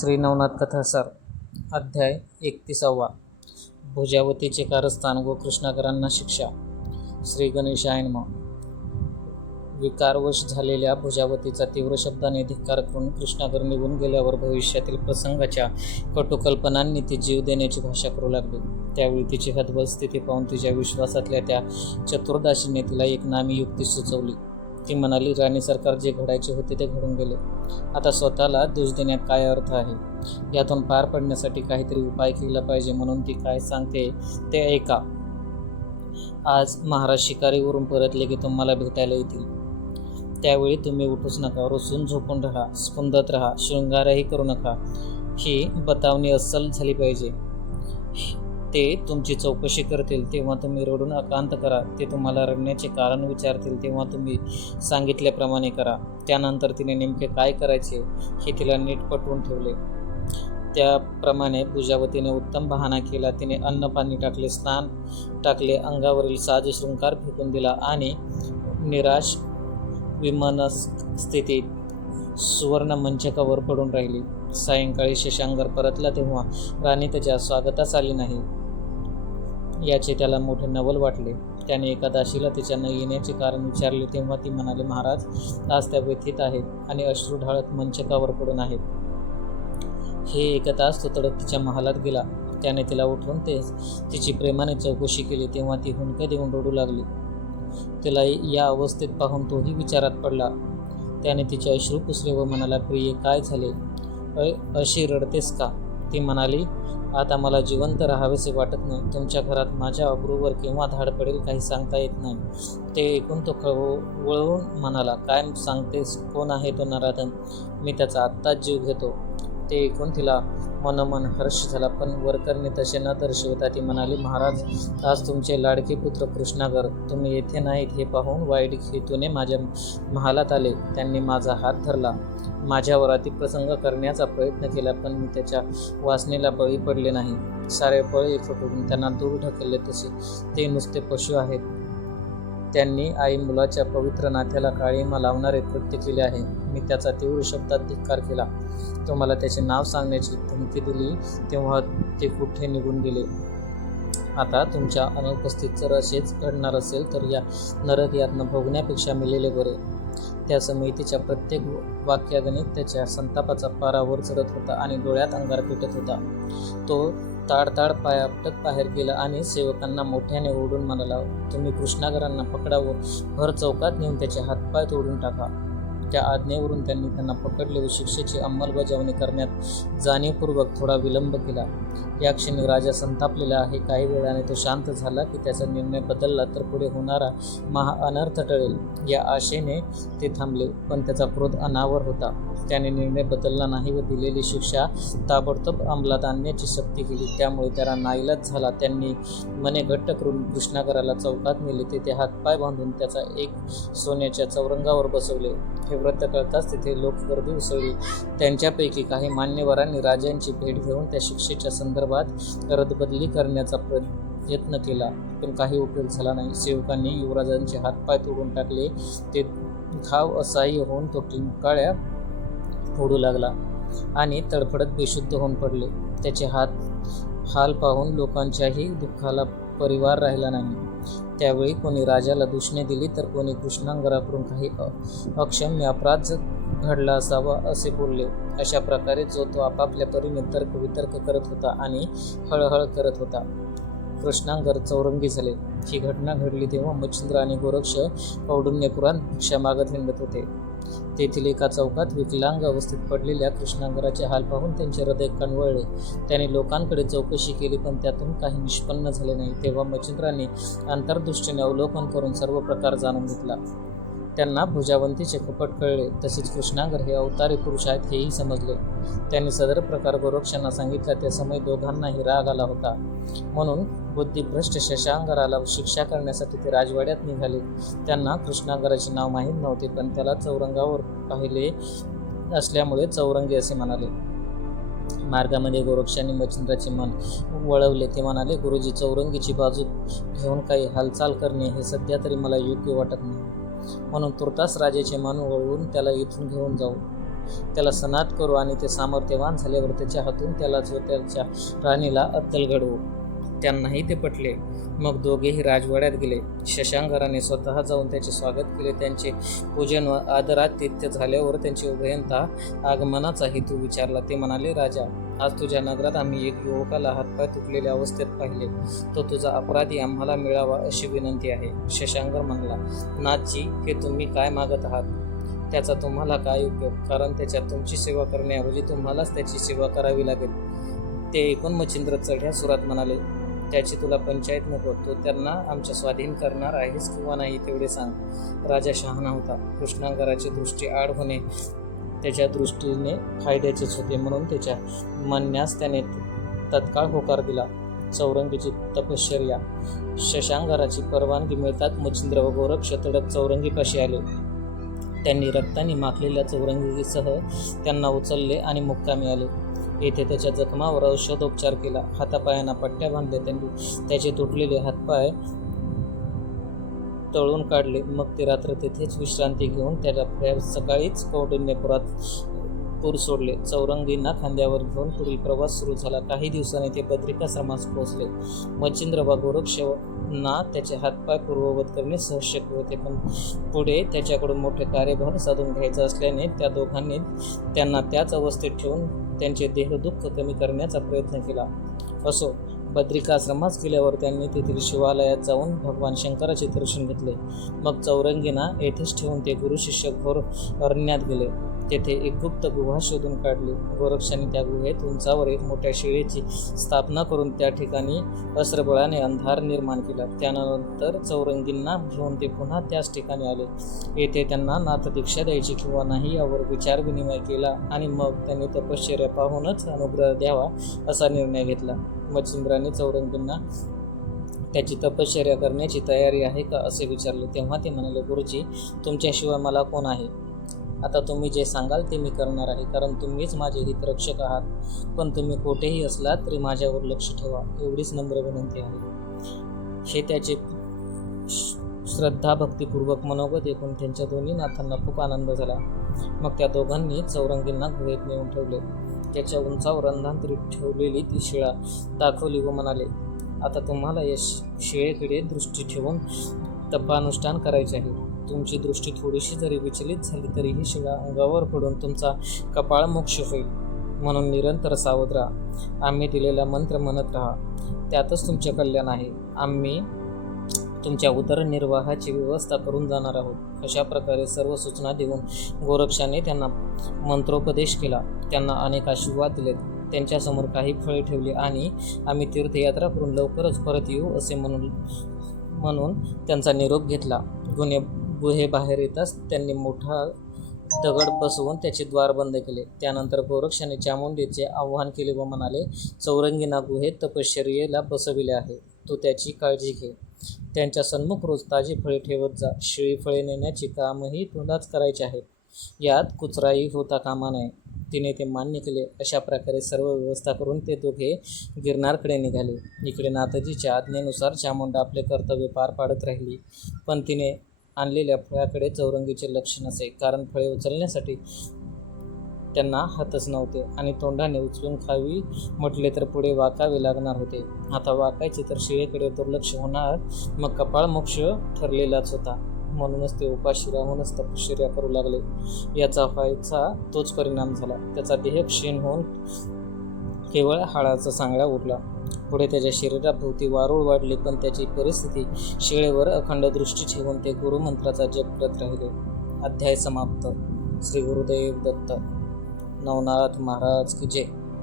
श्री नवनाथ कथासार अध्याय एकतीसावा. भुजावतीचे कारस्थान व कृष्णाकरांना शिक्षा. श्री गणेशायन विकारवश झालेल्या भुजावतीचा तीव्र शब्दाने धिक्कार करून कृष्णाकर निघून गेल्यावर भविष्यातील प्रसंगाच्या कटुकल्पनांनी ती जीव देण्याची भाषा करू लागली. त्यावेळी तिची हतबल स्थिती पाहून तिच्या विश्वासातल्या त्या चतुर्दाशीने तिला एक नामी युक्ती सुचवली. ती म्हणाली राणी सरकार जे घडायचे होते ते घडून गेले. आता स्वतःला दोष देण्यात काय अर्थ आहे? यातून पार पडण्यासाठी काहीतरी उपाय केला पाहिजे म्हणून ती काय सांगते ते ऐका. आज महाराज शिकारीवरून परतले की तुम्हाला भेटायला येतील. त्यावेळी तुम्ही उठूच नका रुसून झोपून राहा स्पंदत राहा शृंगारही करू नका. ही बतावणी अस्सल झाली पाहिजे. ते तुमची चौकशी करतील तेव्हा तुम्ही रडून अकांत करा. ते तुम्हाला रडण्याचे कारण विचारतील तेव्हा तुम्ही सांगितल्याप्रमाणे करा. त्यानंतर तिने नेमके काय करायचे हे तिला नीट पटवून ठेवले. त्याप्रमाणे पूजावतीने उत्तम बहाणा केला. तिने अन्न पाणी टाकले स्नान टाकले अंगावरील साज शृंगार फेकून दिला आणि निराश विमनस स्थितीत सुवर्ण मंचकावर पडून राहिली. सायंकाळी शशांगर परतला तेव्हा राणी त्याच्या स्वागतास आली नाही. याचे त्याला मोठे नवल वाटले. त्याने एका दाशीला तिच्या न येण्याचे कारण विचारले तेव्हा ती म्हणाली महाराज आज त्या व्यथित आहेत आणि अश्रू ढाळत मंचकावर पडून आहेत. हे एकताच तो तडक तिच्या महालात गेला. त्याने तिला उठवून ते तिची प्रेमाने चौकशी केली तेव्हा ती हुंक देऊन रडू लागली. तिला या अवस्थेत पाहून तोही विचारात पडला. त्याने तिचे अश्रू पुसले व म्हणाला प्रिय काय झाले? अ- अशी रडतेस का? ती म्हणाली आता मला जिवंत राहावेसे वाटत नाही. तुमच्या घरात माझ्या अब्रूवर केव्हा धाड पडेल काही सांगता येत नाही. ते ऐकून तो खव वळवून म्हणाला काय सांगतेस? कोण आहे तो नराधन? मी त्याचा आत्ताच जीव घेतो. ते ऐकून तिला मनोमन हर्ष झाला. पण वरकरने तसे न दर्शवता ती म्हणाली महाराज आज तुमचे लाडके पुत्र कृष्णागर तुम्ही येथे नाहीत. हे पाहून वाईट हेतूने माझ्या महालात आले. त्यांनी माझा हात धरला. माझ्यावर अतिप्रसंग करण्याचा प्रयत्न केला पण मी त्याच्या वासनेला बळी पडले नाही. सारे पळे फुटून त्यांना दूर ढकलले तसे. ते नुसते पशु आहेत. त्यांनी आई मुलाच्या पवित्र नात्याला काळीमा लावणारे कृत्य केले आहे. मी त्याचा तीव्र शब्दात धिक्कार केला. तो मला त्याचे नाव सांगण्याची धमकी दिली तेव्हा ते कुठे निघून गेले? आता तुमच्या अनुपस्थित जर असेच घडणार असेल तर या नरक यातनं भोगण्यापेक्षा मिलेले बरे. त्या समितीच्या प्रत्येक वाक्यागणित त्याच्या संतापाचा पारा वर चढत होता आणि डोळ्यात अंगार पेटत होता. तो ताडताड पाय आपटत बाहेर गेला आणि सेवकांना मोठ्याने ओढून म्हणाला तुम्ही कृष्णागरांना पकडावं. भर चौकात नेऊन त्याचे हातपाय तोडून टाका. त्या आज्ञेवरून त्यांनी त्यांना पकडले व शिक्षेची अंमलबजावणी करण्यात जाणीवपूर्वक थोडा विलंब केला. या क्षणी राजा संतापलेला आहे. काही वेळाने तो शांत झाला की त्याचा निर्णय बदलला तर पुढे होणारा महा अनर्थ टळेल या आशेने ते थांबले. पण त्याचा क्रोध अनावर होता. त्याने निर्णय बदलला नाही व दिलेली शिक्षा ताबडतोब अंमलात आणण्याची सक्ती केली. त्यामुळे त्याला नाईलाज झाला. त्यांनी मने घट्ट करून कृष्णाकराला चौकात नेले. तेथे हातपाय बांधून त्याचा एक सोन्याच्या चौरंगावर बसवले. हे व्रत करताच तिथे लोक गर्दी उसळली. त्यांच्यापैकी काही मान्यवरांनी राजांची भेट घेऊन त्या शिक्षेच्या संदर्भात रदबदली करण्याचा प्रयत्न केला. पण काही उपयोग झाला नाही. सेवकांनी युवराजांचे हातपाय तोडून टाकले. ते घाव असह्य होऊन तो किंकाळ्या फोडू लागला आणि तडफडत बेशुद्ध होऊन पडले. त्याचे हात हाल पाहून लोकांच्याही दुःखाला परिवार राहिला नाही. त्यावेळी कोणी राजाला दूषणे दिली तर कोणी कृष्णांगराकडून काही अक्षम्य अपराध घडला असावा असे बोलले. अशा प्रकारे जो तो आपापल्या परीने तर्क वितर्क करत होता आणि हळहळ करत होता. कृष्णांगर चौरंगी झाले. ही घटना घडली तेव्हा मच्छिंद्र आणि गोरक्ष कौंडण्यपुरात भिक्षा मागत हिंडत होते. तेथील एका चौकात विकलांग अवस्थेत पडलेल्या कृष्णांगराचे हाल पाहून त्यांचे हृदय कणवळले. त्याने लोकांकडे चौकशी केली पण त्यातून काही निष्पन्न झाले नाही. तेव्हा मच्छिंद्राने अंतर्दृष्टीने अवलोकन करून सर्व प्रकार जाणून घेतला. त्यांना भुजावंतीचे कपट कळले तसेच कृष्णांगर हे अवतारी पुरुष आहेत हेही समजले. त्यांनी सदर प्रकार गोरक्षांना सांगितला त्या समय दोघांनाही राग आला होता. म्हणून बुद्धिभ्रष्ट शशांगराला शिक्षा करण्यासाठी ते राजवाड्यात निघाले. त्यांना कृष्णांगराचे नाव माहीत नव्हते पण त्याला चौरंगावर पाहिले असल्यामुळे चौरंगी असे म्हणाले. मार्गामध्ये गोरक्षाने मच्छिंद्राचे मन वळवले. ते म्हणाले गुरुजी चौरंगीची बाजू घेऊन काही हालचाल करणे हे सध्या तरी मला योग्य वाटत नाही. म्हणून तुर्तास राजाचे मन वळवून त्याला इथून घेऊन जाऊ. त्याला सनात करू आणि ते सामर्थ्यवान झाल्यावर त्याच्या हातून त्याला स्वतःच्या त्याच्या राणीला अद्दल घडवू. त्यांनाही ते पटले. मग दोघेही राजवाड्यात गेले. शशांकराने स्वतः जाऊन त्याचे स्वागत केले. त्यांचे पूजन व आदरातिथ्य झाल्यावर त्यांचे उभयंता आगमनाचा हेतू विचारला. ते म्हणाले राजा आज तुझ्या नगरात आम्ही एक युवकाला हातपाय तुटलेल्या अवस्थेत पाहिले. तो तुझा अपराधी आम्हाला मिळावा अशी विनंती आहे. शशांकर म्हणला नाथजी हे तुम्ही काय मागत आहात? त्याचा तुम्हाला काय उपयोग? कारण त्याच्यात तुमची सेवा करण्याऐवजी तुम्हालाच त्याची सेवा करावी लागेल. ते एकूण मच्छिंद्र चढ्या सुरात म्हणाले त्याची तुला पंचायत नको तो त्यांना आमच्या स्वाधीन करणार आहेस किंवा नाही तेवढे सांग. राजा शहाणा होता. कृष्णांकराची दृष्टी आड होणे त्याच्या दृष्टीने फायद्याचेच होते म्हणून त्याच्या म्हणण्यास त्याने तत्काळ होकार दिला. चौरंगीची तपश्चर्या. शशांकाराची परवानगी मिळतात मच्छिंद्र व गोरक्ष तडक चौरंगीपाशी आले? त्यांनी रक्ताने माखलेल्या चौरंगीसह त्यांना उचलले आणि मुक्कामी आले. येथे त्याच्या जखमावर औषधोपचार केला. हातापायांना पट्ट्या बांधल्या. त्यांनी त्याचे तुटलेले हातपाय तळून काढले. मग ते रात्र तेथेच विश्रांती घेऊन त्याला सकाळीच कौंडिन्यपुरात पूर सोडले. चौरंगींना खांद्यावर घेऊन पुढील प्रवास सुरू झाला. काही दिवसांनी ते बद्रिकाश्रमास पोहोचले. मच्छिंद्र वा गोरक्षना त्याचे हातपाय पूर्ववत करणे सहज शक्य होते. पण पुढे त्याच्याकडून मोठे कार्यभार साधून घ्यायचा असल्याने त्या दोघांनी त्यांना त्याच अवस्थेत ठेवून त्यांचे देहदुःख कमी करण्याचा प्रयत्न केला. असो बद्रिकाश्रमास गेल्यावर त्यांनी तेथील शिवालयात जाऊन भगवान शंकराचे दर्शन घेतले. मग चौरंगीना येथेच ठेवून ते गुरु शिष्य घोर अरण्यात गेले. तेथे एक गुप्त गुहा शोधून काढली. गोरक्षाने त्या गुहेत उंचावर एक मोठ्या शिळेची स्थापना करून त्या ठिकाणी अस्त्रबळाने अंधार निर्माण केला. त्यानंतर चौरंगींना घेऊन ते पुन्हा त्याच ठिकाणी आले. येथे त्यांना नाथ दीक्षा द्यायची किंवा नाही यावर विचार विनिमय केला आणि मग त्यांनी तपश्चर्या पाहूनच अनुग्रह द्यावा असा निर्णय घेतला. मच्छिंद्राने चौरंगींना त्याची तपश्चर्या करण्याची तयारी आहे का असे विचारले. तेव्हा ते म्हणाले गुरुजी तुमच्याशिवाय मला कोण आहे? आता तुम्ही जे सांगाल ते मी करणार आहे कारण तुम्हीच माझे हितरक्षक आहात. पण तुम्ही कुठेही असलात तरी माझ्यावर लक्ष ठेवा एवढीच नम्र विनंती आहे. हे त्याचे श्रद्धा भक्तीपूर्वक मनोगत ऐकून त्यांच्या दोन्ही नाथांना खूप आनंद झाला. मग त्या दोघांनी चौरंगींना गुहेत नेऊन ठेवले. त्याच्या उंचावर अंधांतरीत ठेवलेली ती शिळा दाखवली व म्हणाले आता तुम्हाला या शिळेकडे दृष्टी ठेवून तपानुष्ठान करायचे आहे. तुमची दृष्टी थोडीशी जरी विचलित झाली तरी ही शिळा अंगावर पडून तुमचा कपाळ मोक्ष होईल. म्हणून निरंतर सावध राहा. आम्ही दिलेला मंत्र म्हणत राहा. त्यातच तुमचे कल्याण आहे. आम्ही तुमच्या उदरनिर्वाहाची व्यवस्था करून जाणार आहोत. अशा प्रकारे सर्व सूचना देऊन गोरक्षाने त्यांना मंत्रोपदेश केला. त्यांना अनेक आशीर्वाद दिलेत. त्यांच्यासमोर काही फळे ठेवली आणि आम्ही तीर्थयात्रा करून लवकरच परत येऊ असे म्हणून म्हणून त्यांचा निरोप घेतला. गुन्हे गुहेबाहेर येताच त्यांनी मोठा दगड बसवून त्याचे द्वार बंद केले. त्यानंतर गोरक्षाने चामुंडीचे आव्हान केले व म्हणाले चौरंगीना गुहेत तपश्चर्येला बसविले आहे. तू त्याची काळजी घे. त्यांच्या सन्मुख रोज ताजी फळे ठेवत जा. शिळी फळे नेण्याची कामही तुलाच करायचे आहे. यात कुचराही होता कामा नये. तिने ते मान्य केले. अशा प्रकारे सर्व व्यवस्था करून ते दोघे गिरनारकडे निघाले. इकडे नाताजीच्या आज्ञेनुसार चामुंडा आपले कर्तव्य पार पाडत राहिली. पण तिने आणलेल्या फळाकडे चौरंगीचे लक्ष नसे. कारण फळे उचलण्यासाठी त्यांना हातच नव्हते आणि तोंडाने उचलून खावी म्हटले तर पुढे वाकावे लागणार होते. आता वाकायचे तर शिळेकडे दुर्लक्ष होणार. मग कपाळ मोक्ष ठरलेलाच होता. म्हणूनच ते उपाशी राहूनच तपश्चर्या करू लागले. याचा व्हायचा तोच परिणाम झाला. त्याचा देह क्षीण होऊन केवळ हाडाचा सांगडा उरला. पुढे त्याच्या शरीराभोवती वारूळ वाढले पण त्याची परिस्थिती शिळेवर अखंड दृष्टी ठेवून ते गुरुमंत्राचा जप करत राहिले. अध्याय समाप्त. श्री गुरुदेव दत्त. नवनाथ महाराज की जय.